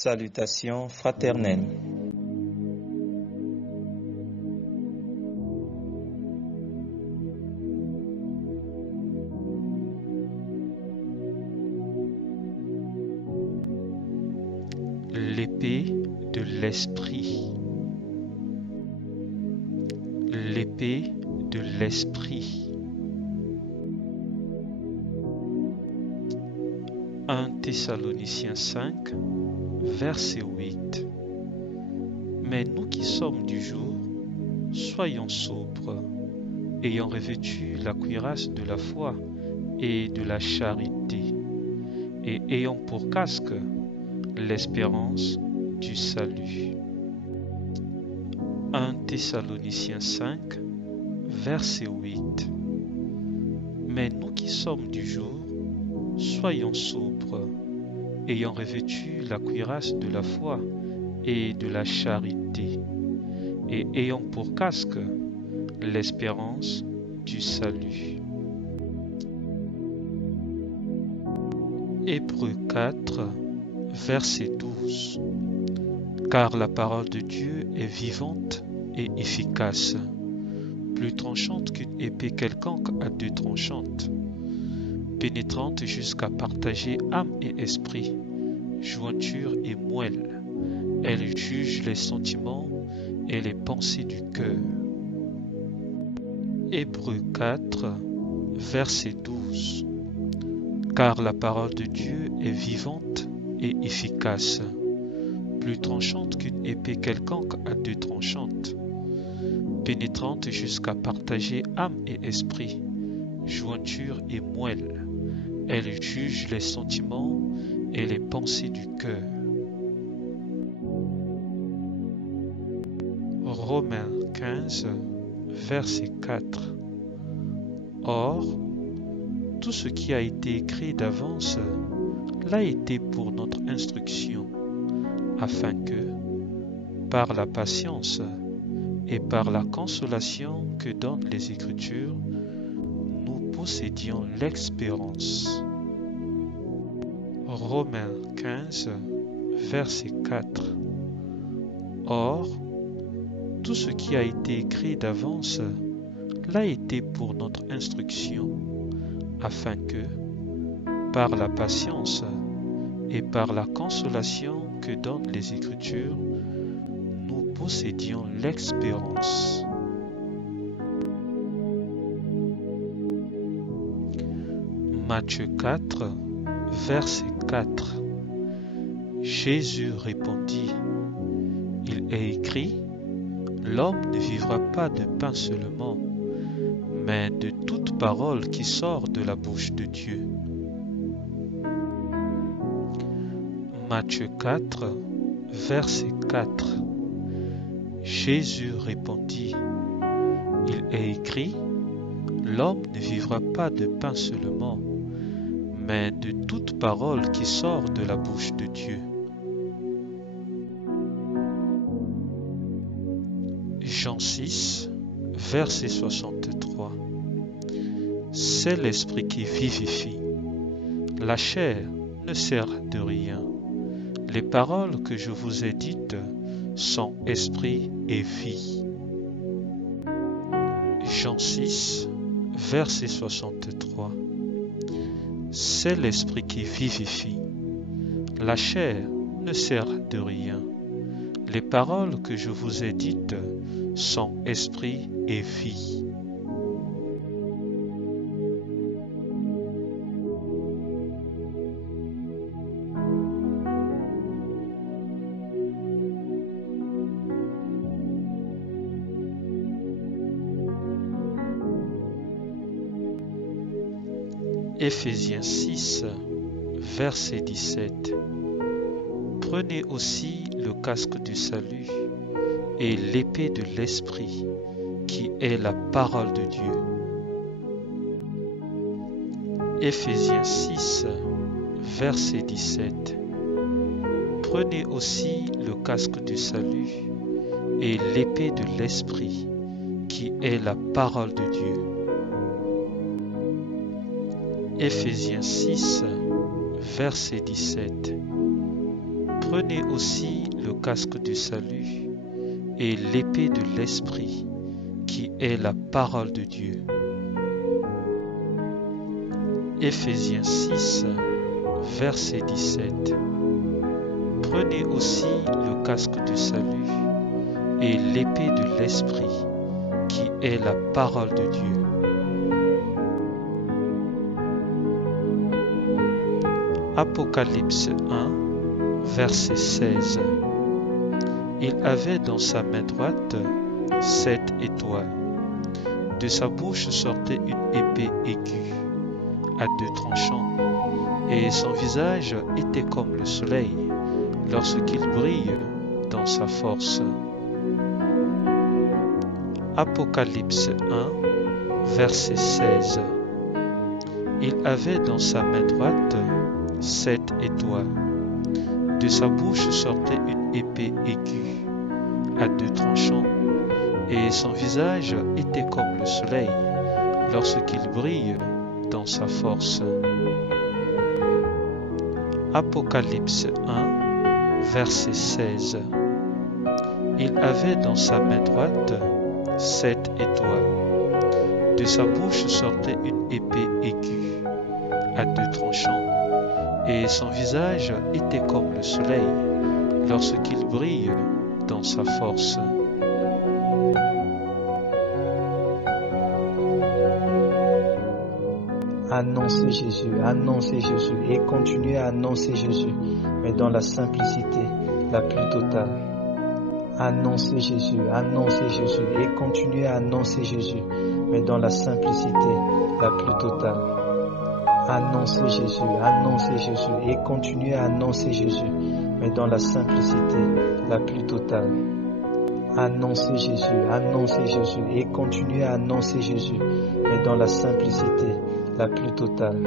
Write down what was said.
Salutations fraternelles. L'épée de l'esprit. L'épée de l'esprit. 1 Thessaloniciens 5, verset 8. Mais nous qui sommes du jour, soyons sobres, ayant revêtu la cuirasse de la foi et de la charité, et ayant pour casque l'espérance du salut. 1 Thessaloniciens 5, verset 8. Mais nous qui sommes du jour, soyons sobres, ayant revêtu la cuirasse de la foi et de la charité, et ayant pour casque l'espérance du salut. Hébreux 4, verset 12. Car la parole de Dieu est vivante et efficace, plus tranchante qu'une épée quelconque à deux tranchantes, pénétrante jusqu'à partager âme et esprit, jointure et moelle. Elle juge les sentiments et les pensées du cœur. Hébreux 4, verset 12. Car la parole de Dieu est vivante et efficace, plus tranchante qu'une épée quelconque à deux tranchantes, pénétrante jusqu'à partager âme et esprit, jointure et moelle. Elle juge les sentiments et les pensées du cœur. Romains 15, verset 4. Or, tout ce qui a été écrit d'avance l'a été pour notre instruction, afin que, par la patience et par la consolation que donnent les Écritures, nous possédions l'espérance. Romains 15, verset 4. Or, tout ce qui a été écrit d'avance l'a été pour notre instruction, afin que, par la patience et par la consolation que donnent les Écritures, nous possédions l'espérance. Matthieu 4, verset 4. Jésus répondit, « Il est écrit, l'homme ne vivra pas de pain seulement, mais de toute parole qui sort de la bouche de Dieu. » Matthieu 4, verset 4. Jésus répondit, « Il est écrit, l'homme ne vivra pas de pain seulement, mais de toute parole qui sort de la bouche de Dieu. » Jean 6, verset 63. C'est l'esprit qui vivifie. La chair ne sert de rien. Les paroles que je vous ai dites sont esprit et vie. Jean 6, verset 63. C'est l'esprit qui vivifie. La chair ne sert de rien. Les paroles que je vous ai dites sont esprit et vie. Éphésiens 6, verset 17. Prenez aussi le casque du salut et l'épée de l'esprit, qui est la parole de Dieu. Éphésiens 6, verset 17. Prenez aussi le casque du salut et l'épée de l'esprit, qui est la parole de Dieu. Éphésiens 6, verset 17. Prenez aussi le casque du salut et l'épée de l'Esprit, qui est la parole de Dieu. Éphésiens 6, verset 17. Prenez aussi le casque du salut et l'épée de l'Esprit, qui est la parole de Dieu. Apocalypse 1, verset 16. Il avait dans sa main droite 7 étoiles. De sa bouche sortait une épée aiguë, à 2 tranchants, et son visage était comme le soleil lorsqu'il brille dans sa force. Apocalypse 1, verset 16. Il avait dans sa main droite 7 étoiles. De sa bouche sortait une épée aiguë, à 2 tranchants, et son visage était comme le soleil lorsqu'il brille dans sa force. Apocalypse 1, verset 16. Il avait dans sa main droite 7 étoiles. De sa bouche sortait une épée aiguë, à 2 tranchants, et son visage était comme le soleil lorsqu'il brille dans sa force. Annoncez Jésus et continuez à annoncer Jésus, mais dans la simplicité la plus totale. Annoncez Jésus et continuez à annoncer Jésus, mais dans la simplicité la plus totale. Annoncez Jésus et continuez à annoncer Jésus, mais dans la simplicité la plus totale. Annoncez Jésus et continuez à annoncer Jésus, mais dans la simplicité la plus totale.